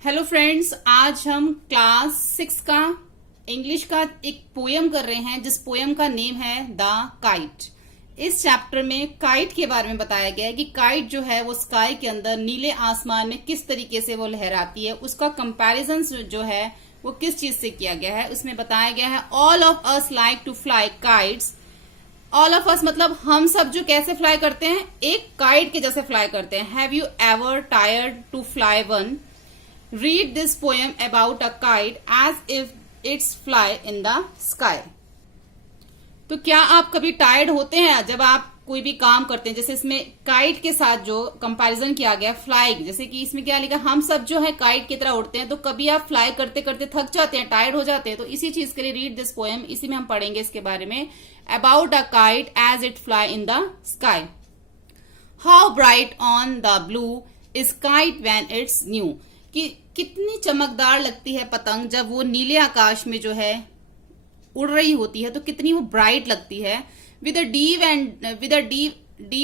Hello friends, आज हम class 6 का इंग्लिश का एक पोयम कर रहे हैं जिस पोयम का नेम है द काइट। इस चैप्टर में काइट के बारे में बताया गया है कि काइट जो है वो स्काई के अंदर नीले आसमान में किस तरीके से वो लहराती है, उसका कंपैरिजन जो है वो किस चीज से किया गया है। उसमें बताया गया है all of us like to fly kites. All of us मतलब हम सब जो कैसे फ्लाई करते हैं, एक काइट के जैसे फ्लाई करते हैं। Have you ever tried to fly one? Read this poem about a kite as if it's fly in the sky। तो क्या आप कभी टायर्ड होते हैं जब आप कोई भी काम करते हैं? जैसे इसमें काइट के साथ जो कंपैरिजन किया गया फ्लाइंग, जैसे कि इसमें क्या लिखा, हम सब जो है काइट की तरह उड़ते हैं। तो कभी आप फ्लाई करते करते थक जाते हैं, टायर्ड हो जाते हैं। तो इसी चीज के लिए रीड दिस पोएम, इसी में हम पढ़ेंगे इसके बारे में। About a kite as it fly in the sky. How bright on the blue is kite when it's new. कि कितनी चमकदार लगती है पतंग जब वो नीले आकाश में जो है उड़ रही होती है, तो कितनी वो ब्राइट लगती है। With a dive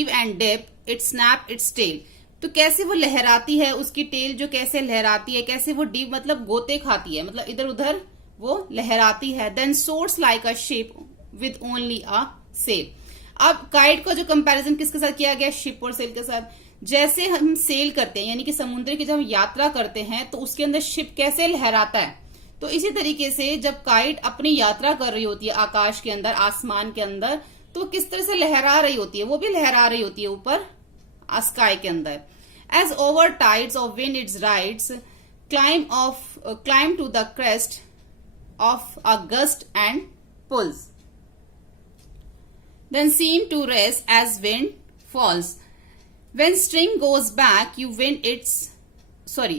and dip it snap its tail. तो कैसे वो लहराती है, उसकी टेल जो कैसे लहराती है, कैसे वो डीप मतलब गोते खाती है, मतलब इधर उधर वो लहराती है। Then soars like a ship with only a sail. अब काइट का जो कंपैरिजन किसके साथ किया गया? शिप और सेल के साथ। जैसे हम सेल करते हैं, यानी कि समुद्र की जब हम यात्रा करते हैं तो उसके अंदर शिप कैसे लहराता है, तो इसी तरीके से जब काइट अपनी यात्रा कर रही होती है आकाश के अंदर, आसमान के अंदर, तो किस तरह से लहरा रही होती है, वो भी लहरा रही होती है ऊपर स्काई के अंदर। As over tides of wind its rides climb to the crest of a gust and pulls, then seem to rest as wind falls. When string goes back,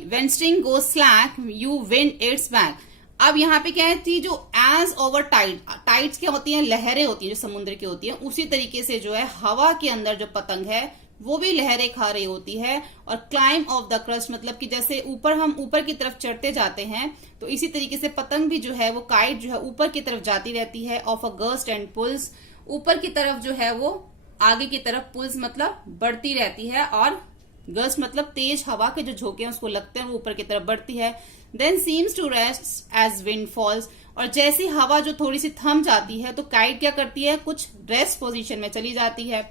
when string goes slack, you wind its back। अब यहाँ पे क्या है थी, जो as over tides क्या होती हैं, लहरें होती हैं जो समुद्र की होती हैं। उसी तरीके से जो है हवा के अंदर जो पतंग है वो भी लहरें खा रही होती है। और क्लाइम ऑफ द क्रस्ट मतलब कि जैसे ऊपर हम ऊपर की तरफ चढ़ते जाते हैं, तो इसी तरीके से पतंग भी जो है वो काइट जो है ऊपर की तरफ जाती रहती है। Of a gust and pulls, ऊपर की तरफ जो है वो आगे की तरफ, पुल्स मतलब बढ़ती रहती है, और गस्ट मतलब तेज हवा के जो झोंके हैं उसको लगते हैं वो ऊपर की तरफ बढ़ती है। Then seems to rest as wind falls. और जैसी हवा जो थोड़ी सी थम जाती है तो काइट क्या करती है, कुछ रेस्ट पोजीशन में चली जाती है।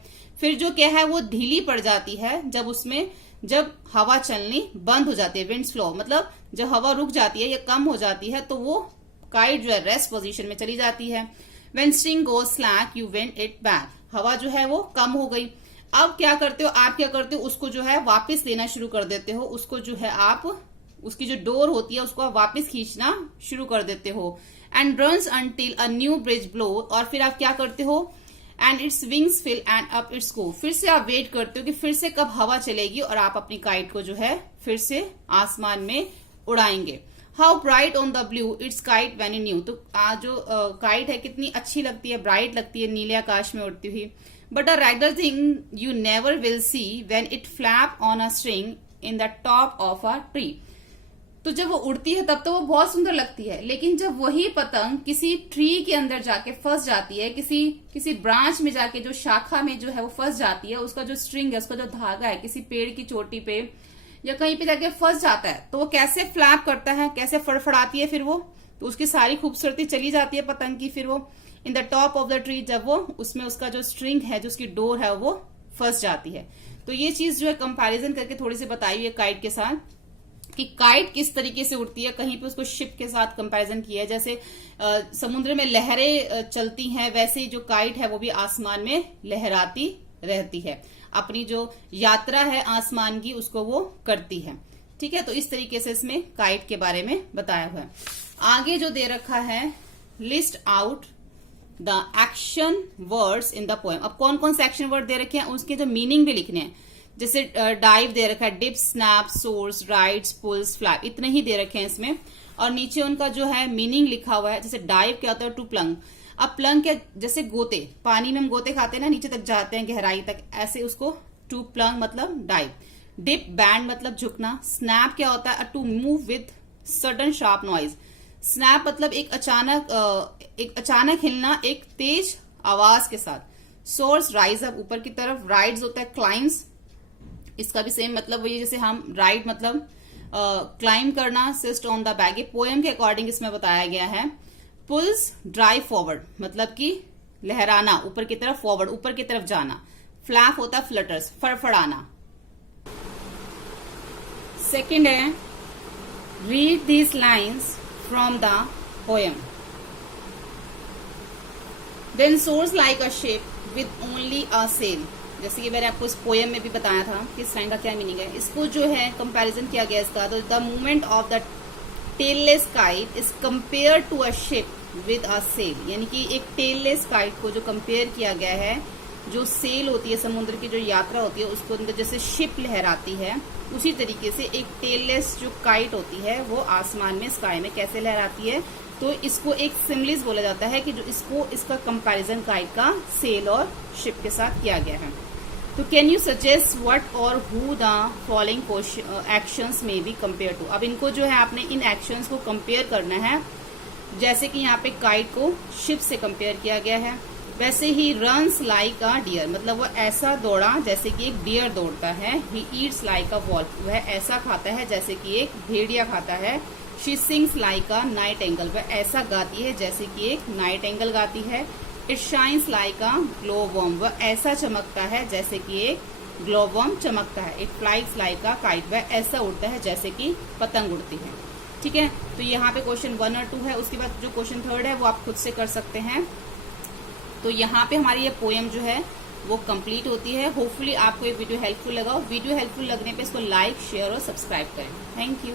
फिर जो क्या है वो ढीली पड़ जाती है जब हवा चलनी बंद हो जाती है, विंड्स फ्लो मतलब जब हवा रुक जाती है या कम हो जाती है तो वो काइट जो है रेस्ट पोजीशन में चली जाती है। When string goes slack you wind it back. हवा जो है वो कम हो गई। अब क्या करते हो आप, क्या करते हो, उसको जो है वापस लेना शुरू कर देते हो। उसको जो है आप, उसकी जो डोर होती है उसको आप वापस खींचना शुरू कर देते हो। And runs until a new breeze blow. और फिर आप क्या करते हो, and its wings fill and up its go. फिर से आप वेट करते हो कि फिर से कब हवा चलेगी और आप अपनी काइट को जो है फिर से आसमान में उड़ाएंगे। How bright on the blue its kite when in new. तो जो काइट है कितनी अच्छी लगती है, ब्राइट लगती है नीले आकाश में उड़ती हुई। But a rider thing you never will see when it flap on a string in the top of a tree. तो जब वो उड़ती है तब तो वो बहुत सुंदर लगती है, लेकिन जब वही पतंग किसी ट्री के अंदर जाके फंस जाती है, किसी ब्रांच में जाके जो शाखा में जो है वो फंस जाती है, उसका जो स्ट्रिंग है, उसका जो धागा है, किसी पेड़ की चोटी पे या कहीं पे जाके फंस जाता है, तो वो कैसे फ्लैप करता है, कैसे फड़फड़ाती है फिर वो, तो उसकी सारी खूबसूरती चली जाती है पतंग की। फिर वो इन the top of the tree, जब वो उसमें उसका जो स्ट्रिंग है, जो उसकी डोर है, वो फंस जाती है। तो ये चीज जो है कंपैरिजन करके थोड़ी सी बताई है काइट के साथ, कि काइट किस तरीके से उड़ती है। कहीं पे उसको शिप के साथ कंपैरिजन किया है, जैसे समुद्र में लहरें चलती हैं, वैसे ही जो काइट है वो भी आसमान में लहराती रहती है, अपनी जो यात्रा है आसमान की उसको वो करती है। ठीक है, तो इस तरीके से इसमें काइट के बारे में बताया हुआ है। आगे जो दे रखा है, list out the action words in the poem. अब कौन कौन से एक्शन वर्ड दे रखे हैं, उसके जो मीनिंग भी लिखने हैं। जैसे डाइव दे रखा है, dip, snap, soars, rides, pulls, flap, इतने ही दे रखे हैं इसमें। और नीचे उनका जो है मीनिंग लिखा हुआ है। जैसे डाइव क्या होता है, टू प्लंग। अब प्लंग क्या, जैसे गोते, पानी में हम गोते खाते हैं ना, नीचे तक जाते हैं गहराई तक, ऐसे उसको टू प्लंग मतलब डाइव। डिप, बैंड मतलब झुकना। स्नैप क्या होता है, to move with sudden sharp noise. Snap मतलब एक अचानक हिलना एक तेज आवाज के साथ। सोर्स, राइज अप, ऊपर की तरफ। राइड्स होता है क्लाइम्स, इसका भी सेम मतलब वही, जैसे हम राइड मतलब क्लाइम करना, cyst on the bag. Poem के अकॉर्डिंग इसमें बताया गया है। पुल्स ड्राइव फॉरवर्ड, मतलब कि लहराना, ऊपर की तरफ, फॉरवर्ड ऊपर की तरफ जाना। फ्लैप होता फ्लटर्स, फड़फड़ाना। सेकेंड है read these lines from the poem. Then soars like a ship with only a sail. जैसे कि मैंने आपको इस पोएम में भी बताया था कि इस लाइन का क्या मीनिंग है। इसको जो है कंपैरिजन किया गया इसका, तो the movement of the tailless kite is compare to a ship with a sail, यानी कि एक टेललेस काइट को जो कंपेयर किया गया है, जो सेल होती है, समुद्र की जो यात्रा होती है, उसको अंदर जैसे शिप लहराती है, उसी तरीके से एक टेललेस जो काइट होती है वो आसमान में, स्काई में कैसे लहराती है। तो इसको एक सिमिलिस बोला जाता है कि जो इसका कंपैरिजन काइट का सेल और शिप के साथ किया गया है। तो कैन यू सजेस्ट व्हाट और हु द फॉलोइंग एक्शंस में बी कंपेयर टू। अब इनको जो है आपने इन एक्शंस को कंपेयर करना है। जैसे कि यहाँ पे काइट को शिप से कंपेयर किया गया है, वैसे ही रन्स लाइक अ डियर, मतलब वो ऐसा दौड़ा जैसे कि एक डियर दौड़ता है। He eats like a wolf, वह ऐसा खाता है जैसे कि एक भेड़िया खाता है। She sings like a night angle, वह ऐसा गाती है जैसे कि एक नाइट एंगल गाती है। It shines like a glow worm, वह ऐसा चमकता है जैसे कि एक ग्लो वर्म चमकता है। It flies like a kite, वह ऐसा उड़ता है जैसे कि पतंग उड़ती है। ठीक है, तो यहाँ पे क्वेश्चन 1 और 2 है। उसके बाद जो क्वेश्चन 3 है वो आप खुद से कर सकते हैं। तो यहाँ पे हमारी ये पोएम जो है वो कंप्लीट होती है। होपफुली आपको ये वीडियो हेल्पफुल लगा। वीडियो हेल्पफुल लगने पे इसको लाइक, शेयर और सब्सक्राइब करें। Thank you.